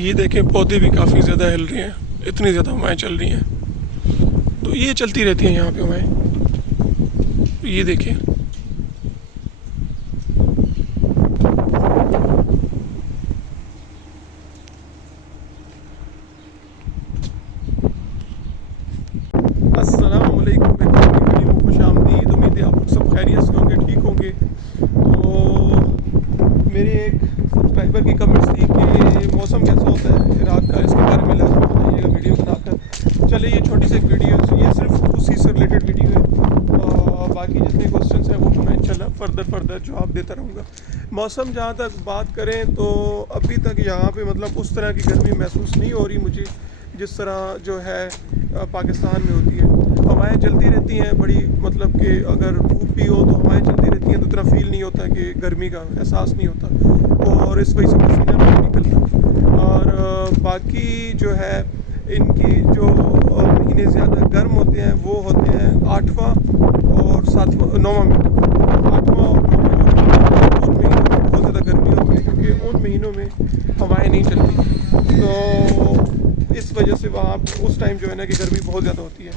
یہ دیکھیں پودے بھی کافی زیادہ ہل رہے ہیں، اتنی زیادہ ہوائیں چل رہی ہیں، تو یہ چلتی رہتی ہیں یہاں پہ ہوائیں. یہ دیکھیں السلام علیکم، ویڈیو خوش آمدید. امید ہے آپ لوگ سب خیریت سے ہوں گے، ٹھیک ہوں گے. تو میرے ایک سبسکرائبر کی کمنٹس تھی کہ موسم کیسا ہوتا ہے رات کا، اس کے بارے میں لازمی بتائیے گا ویڈیو بنا کر. چلے یہ چھوٹی سی ایک ویڈیو ہے، یہ صرف اسی سے ریلیٹڈ ویڈیو ہے. باقی جتنے کوسچنس ہیں وہ میں انشاءاللہ فردر جواب دیتا رہوں گا. موسم جہاں تک بات کریں تو ابھی تک یہاں پہ مطلب اس طرح کی گرمی محسوس نہیں ہو رہی مجھے جس طرح جو ہے پاکستان میں ہوتی ہے. ہوائیں چلتی رہتی ہیں بڑی، مطلب کہ اگر دھوپ بھی ہو تو ہوائیں چلتی رہتی ہیں تو اتنا فیل نہیں ہوتا کہ گرمی کا احساس نہیں ہوتا، اور اس وجہ سے پسینہ بھی نہیں نکلتا. اور باقی جو ہے ان کی جو مہینے زیادہ گرم ہوتے ہیں وہ ہوتے ہیں 8واں اور 9واں مہینہ. 8واں اور 9واں جو ان مہینوں میں بہت زیادہ گرمی ہوتی ہے کیونکہ ان مہینوں میں ہوائیں نہیں چلتی، تو اس وجہ سے وہاں اس ٹائم جو ہے نا کہ گرمی بہت زیادہ ہوتی ہے.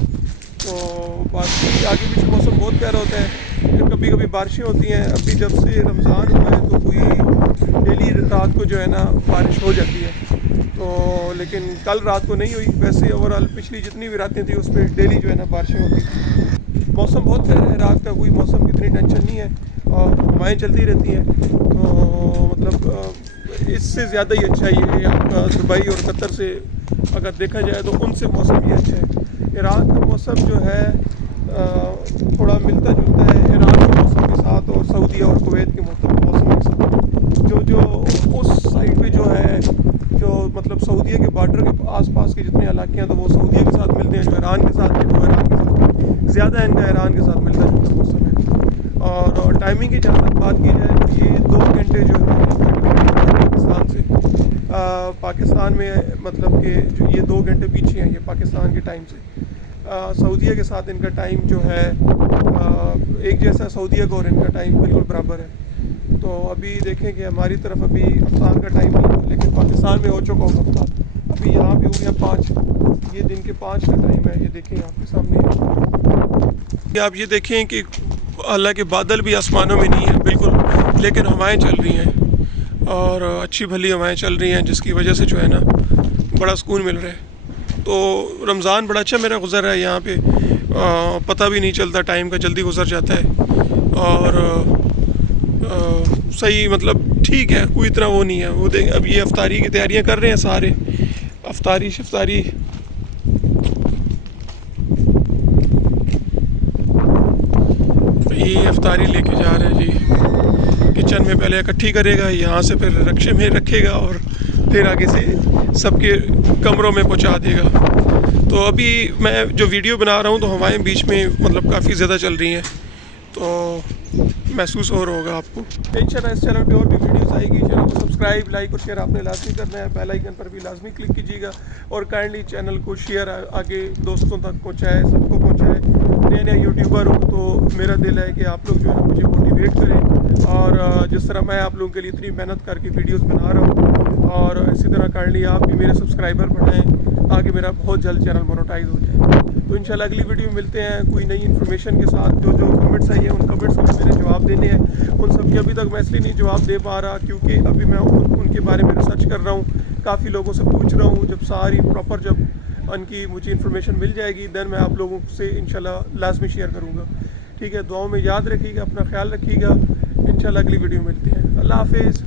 تو باقی آگے پیچھے موسم بہت پیارا ہوتا ہے، پھر کبھی کبھی بارشیں ہوتی ہیں. ابھی جب سے رمضان ہوا ہے تو کوئی ڈیلی رات کو جو ہے نا بارش ہو جاتی ہے، تو لیکن کل رات کو نہیں ہوئی. ویسے اوورآل پچھلی جتنی بھی راتیں تھیں اس میں ڈیلی جو ہے نا بارشیں ہوتی تھیں. موسم بہت پیارا ہے رات کا، کوئی موسم کی اتنی ٹینشن نہیں ہے اور ہوائیں چلتی رہتی ہیں. تو مطلب اس سے زیادہ ہی اچھا یہ ہے آپ کا دبئی اور قطر سے اگر دیکھا جائے تو ان سے موسم یہ اچھا ہے. ایران کا موسم جو ہے تھوڑا ملتا جلتا ہے ایران کے موسم کے ساتھ اور سعودی اور کویت کے موسم کے ساتھ. جو اس سائڈ پہ جو ہے جو مطلب سعودیہ کے بارڈر کے آس پاس کے جتنے علاقے ہیں تو وہ سعودیہ کے ساتھ ملتے ہیں، جو ایران کے ساتھ ہیں وہ ایران کے ساتھ زیادہ ان کا ایران کے ساتھ ملتا جلتا موسم ہے. اور ٹائمنگ کی جہاں تک بات کی جائے تو یہ 2 گھنٹے جو ہے پاکستان سے پاکستان میں مطلب کہ جو یہ 2 گھنٹے پیچھے ہیں یہ پاکستان کے ٹائم سے. سعودیہ کے ساتھ ان کا ٹائم جو ہے ایک جیسا سعودیہ کا اور ان کا ٹائم بالکل برابر ہے. تو ابھی دیکھیں کہ ہماری طرف ابھی افطار کا ٹائم نہیں ہے لیکن پاکستان میں ہو چکا ہوگا افطار. ابھی یہاں پہ ہو گیا 5، یہ دن کے 5 کا ٹائم ہے. یہ دیکھیں آپ کے سامنے آپ یہ دیکھیں کہ حالانکہ بادل بھی آسمانوں میں نہیں ہیں بالکل، لیکن ہوائیں چل رہی ہیں اور اچھی بھلی ہوائیں چل رہی ہیں جس کی وجہ سے جو ہے نا بڑا سکون مل رہا ہے. تو رمضان بڑا اچھا میرا گزر رہا ہے یہاں پہ، پتہ بھی نہیں چلتا، ٹائم کا جلدی گزر جاتا ہے. اور صحیح مطلب ٹھیک ہے، کوئی اتنا وہ نہیں ہے. وہ اب یہ افطاری کی تیاریاں کر رہے ہیں سارے، افطاری یہ افطاری لے کے جا رہے ہیں جی. کچن میں پہلے اکٹھی کرے گا، یہاں سے پھر رکشے میں رکھے گا اور پھر آگے سے سب کے کمروں میں پہنچا دے گا. تو ابھی میں جو ویڈیو بنا رہا ہوں تو ہوائیں بیچ میں مطلب کافی زیادہ چل رہی ہیں، تو محسوس ہو رہا ہوگا آپ کو. انشاءاللہ اس چینل پہ اور بھی ویڈیوز آئے گی. چینل کو سبسکرائب، لائک اور شیئر آپ نے لازمی کرنا ہے. بیل آئیکن پر بھی لازمی کلک کیجیے گا اور کائنڈلی چینل کو شیئر آگے دوستوں تک پہنچائے، سب کو پہنچائے. نیا یوٹیوبر ہوں تو میرا دل ہے کہ آپ لوگ جو ہے نا مجھے موٹیویٹ کریں، اور جس طرح میں آپ لوگوں کے لیے اتنی محنت کر کے ویڈیوز بنا رہا ہوں، اور اسی طرح کائنڈلی آپ بھی میرے سبسکرائبر بڑھائیں تاکہ میرا بہت جلد چینل مونیٹائز ہو جائے. تو انشاءاللہ اگلی ویڈیو میں ملتے ہیں کوئی نئی انفارمیشن کے ساتھ. جو کمنٹس آئی ہیں ان کمنٹس میں میرے جواب دینے ہیں. ان سب کے ابھی تک میں اس لیے نہیں جواب دے پا رہا کیونکہ ابھی میں ان کے بارے میں ریسرچ کر رہا ہوں، کافی لوگوں سے پوچھ رہا ہوں. جب ساری پراپر جب ان کی مجھے انفارمیشن مل جائے گی دین میں آپ لوگوں سے انشاءاللہ لازمی شیئر کروں گا. ٹھیک ہے، دعاؤں میں یاد رکھیے گا، اپنا خیال رکھیے گا. انشاءاللہ اگلی ویڈیو ملتے ہیں. اللہ حافظ.